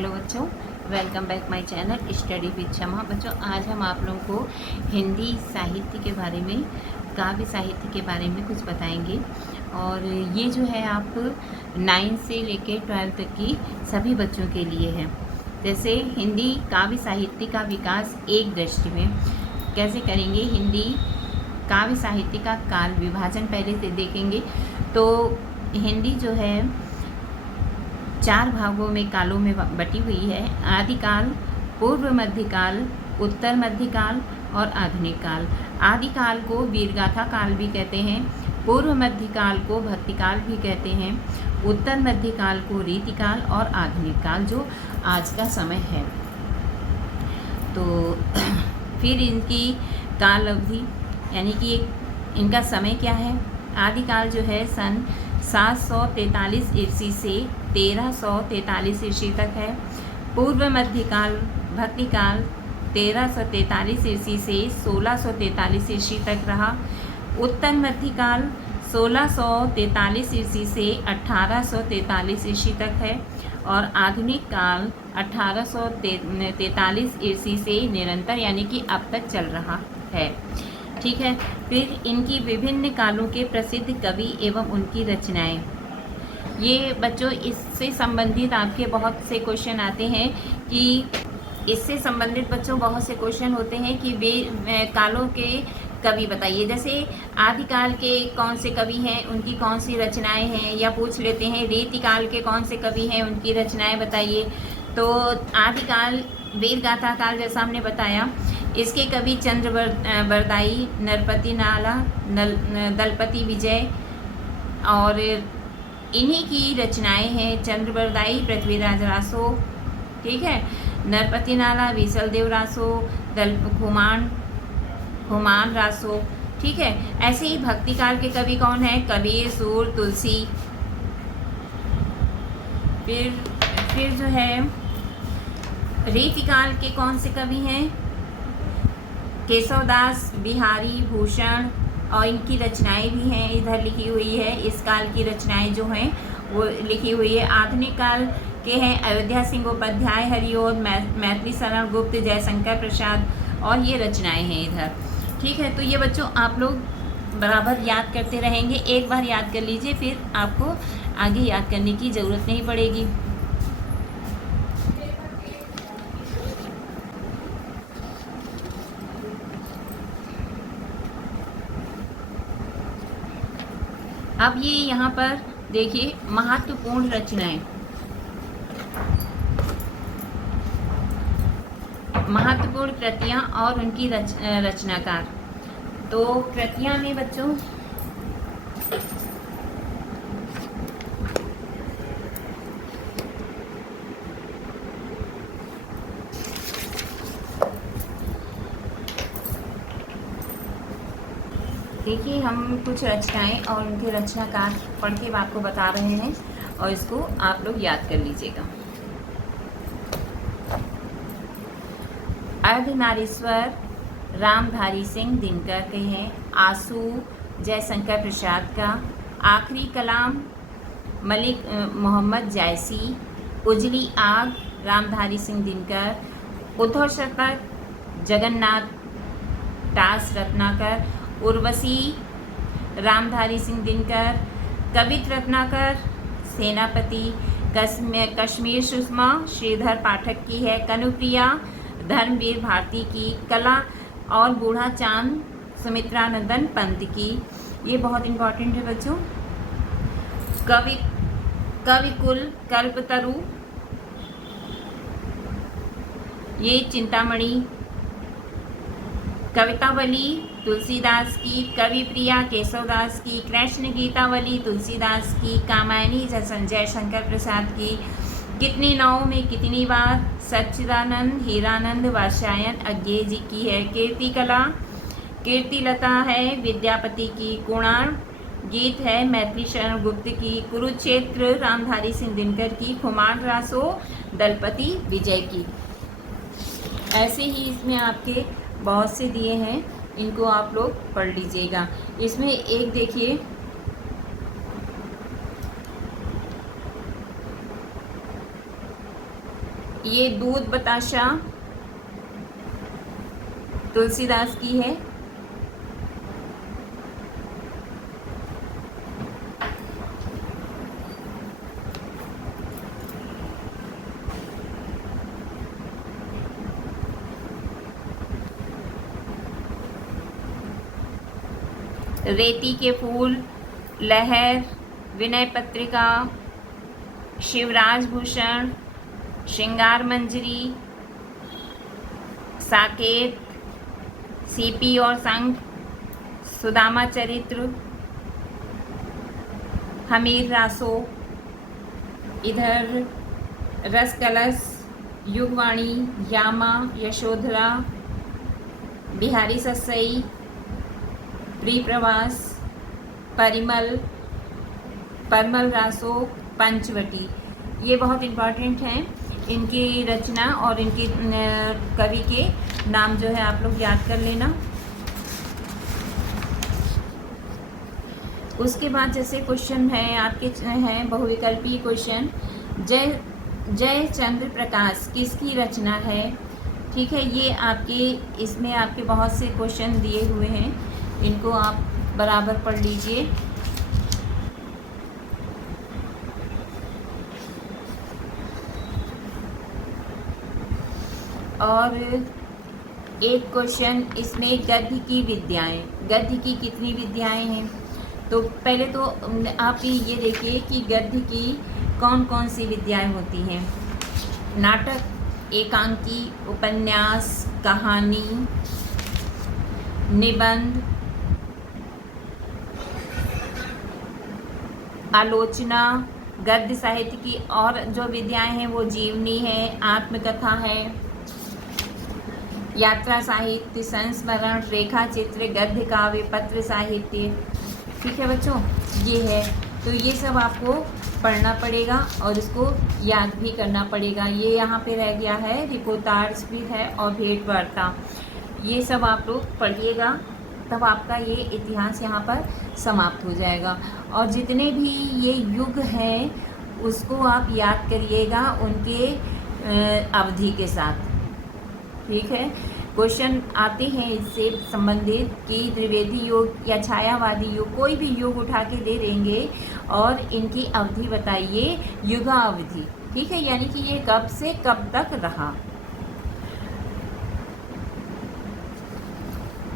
Hello बच्चों, welcome back my channel study with Shama. बच्चों, आज हम आप लोगों को हिंदी साहित्य के बारे में, काव्य साहित्य के बारे में कुछ बताएंगे। और ये जो है आप 9 से लेकर 12 तक की सभी बच्चों के लिए है। जैसे हिंदी काव्य साहित्य का विकास एक दृष्टि में कैसे करेंगे, हिंदी काव्य साहित्य का काल विभाजन पहले से देखेंगे। तो हिंदी जो है 4 भागों में, कालों में बटी हुई है। आदिकाल, पूर्व मध्यकाल, उत्तर मध्यकाल और आधुनिक काल। आदिकाल को वीरगाथा काल भी कहते हैं, पूर्व मध्यकाल को भक्तिकाल भी कहते हैं, उत्तर मध्यकाल को रीतिकाल और आधुनिक काल जो आज का समय है। तो फिर इनकी काल अवधि यानी कि इनका समय क्या है। आदिकाल जो है सन 743 ईस्वी से 1343 ईस्वी तक है। पूर्व मध्यकाल भक्तिकाल 1343 ईस्वी से 1643 ईस्वी तक रहा। उत्तर मध्यकाल 1643 ईस्वी से 1843 ईस्वी तक है। और आधुनिक काल 1843 ईस्वी से निरंतर यानी कि अब तक चल रहा है। ठीक है। फिर इनकी विभिन्न कालों के प्रसिद्ध कवि एवं उनकी रचनाएं। ये बच्चों इससे संबंधित आपके बहुत से क्वेश्चन आते हैं कि इससे संबंधित बच्चों बहुत से क्वेश्चन होते हैं कि वे कालों के कवि बताइए। जैसे आदिकाल के कौन से कवि हैं, उनकी कौन सी रचनाएं हैं, या पूछ लेते हैं रीतिकाल के कौन से कवि हैं, उनकी रचनाएं बताइए। तो आदिकाल वीरगाथा काल जैसा हमने बताया, इसके कवि चंद्रबरदाई, नरपति नाला, दलपति विजय और इन्हीं की रचनाएं हैं। चंद्रबरदाई पृथ्वीराज रासो, ठीक है, नरपति नाला विसलदेव रासो, हुमान रासो, ठीक है। ऐसे ही भक्तिकाल के कवि कौन है, कबीर, सूर, तुलसी। फिर जो है रीतिकाल के कौन से कवि हैं, केशवदास, बिहारी भूषण, और इनकी रचनाएं भी हैं इधर लिखी हुई है। इस काल की रचनाएं जो हैं वो लिखी हुई है। आधुनिक काल के हैं अयोध्या सिंह उपाध्याय, हरिओद, मैथिली शरण गुप्त, जयशंकर प्रसाद, और ये रचनाएं हैं इधर। ठीक है। तो ये बच्चों आप लोग बराबर याद करते रहेंगे। एक बार याद कर लीजिए, फिर आपको आगे याद करने की ज़रूरत नहीं पड़ेगी। अब ये यहाँ पर देखिए महत्वपूर्ण रचनाएं, महत्वपूर्ण कृतियाँ और उनकी रचनाकार। तो कृतियाँ में बच्चों देखिए, हम कुछ रचनाएं और उनके रचनाकार पढ़ के आपको बता रहे हैं और इसको आप लोग याद कर लीजिएगा। अर्धनारीश्वर रामधारी सिंह दिनकर के हैं। आंसू जयशंकर प्रसाद का। आखिरी कलाम मलिक मोहम्मद जायसी। उजली आग रामधारी सिंह दिनकर। उद्धव शतक जगन्नाथ दास रत्नाकर। उर्वशी रामधारी सिंह दिनकर। कवित रत्नाकर सेनापति। कश्मीर सुषमा श्रीधर पाठक की है। कनुप्रिया धर्मवीर भारती की। कला और बूढ़ा चांद सुमित्रानंदन पंत की। ये बहुत इम्पोर्टेंट है बच्चों। कविकुल कल्पतरु, ये चिंतामणि। कवितावली तुलसीदास की। कवि प्रिया केशवदास की। कृष्ण गीतावली तुलसीदास की। कामायनी जयशंकर प्रसाद की। कितनी नावों में कितनी बार सच्चिदानंद हीरानंद वात्स्यायन अज्ञे जी की है। कीर्तिलता है विद्यापति की। कुणाण गीत है मैथिली शरण गुप्त की। कुरुक्षेत्र रामधारी सिंह दिनकर की। खुमान रासो दलपति विजय की। ऐसे ही इसमें आपके बहुत से दिए हैं, इनको आप लोग पढ़ लीजिएगा। इसमें एक देखिए, ये दूध बताशा तुलसीदास की है। रेती के फूल, लहर, विनय पत्रिका, शिवराज भूषण, श्रृंगार मंजरी, साकेत, सीपी और संघ, सुदामा चरित्र, हमीर रासो, इधर रस कलश, युगवाणी, यामा, यशोधरा, बिहारी ससई, प्रिप्रवास, परिमल, परमल रासो, पंचवटी। ये बहुत इम्पॉर्टेंट हैं। इनकी रचना और इनके कवि के नाम जो है आप लोग याद कर लेना। उसके बाद जैसे क्वेश्चन है आपके हैं बहुविकल्पी क्वेश्चन। जय चंद्र प्रकाश किसकी रचना है? ठीक है, ये आपके इसमें आपके बहुत से क्वेश्चन दिए हुए हैं, इनको आप बराबर पढ़ लीजिए। और एक क्वेश्चन इसमें गद्य की विद्याएं, गद्य की कितनी विद्याएं हैं? तो पहले तो आप ये देखिए कि गद्य की कौन कौन सी विद्याएं होती हैं। नाटक, एकांकी, उपन्यास, कहानी, निबंध, आलोचना। गद्य साहित्य की और जो विद्याएं हैं वो जीवनी है, आत्मकथा है, यात्रा साहित्य, संस्मरण, रेखा चित्र, गद्य काव्य, पत्र साहित्य। ठीक है बच्चों, ये है। तो ये सब आपको पढ़ना पड़ेगा और इसको याद भी करना पड़ेगा। ये यहाँ पे रह गया है, रिपोर्टार्ज भी है और भेंट वार्ता। ये सब आप लोग पढ़िएगा, तब आपका ये इतिहास यहाँ पर समाप्त हो जाएगा। और जितने भी ये युग हैं उसको आप याद करिएगा उनके अवधि के साथ। ठीक है, क्वेश्चन आते हैं इससे संबंधित कि त्रिवेदी युग या छायावादी युग, कोई भी युग उठा के दे देंगे और इनकी अवधि बताइए, युगावधि। ठीक है, यानी कि ये कब से कब तक रहा।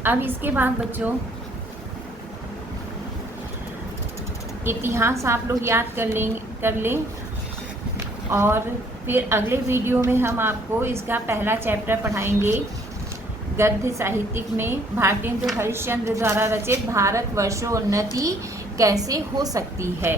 अब इसके बाद बच्चों इतिहास आप लोग याद कर लें और फिर अगले वीडियो में हम आपको इसका पहला चैप्टर पढ़ाएंगे। गद्य साहित्यिक में भारतेंदु हरिश्चंद्र द्वारा रचित भारतवर्षोन्नति कैसे हो सकती है।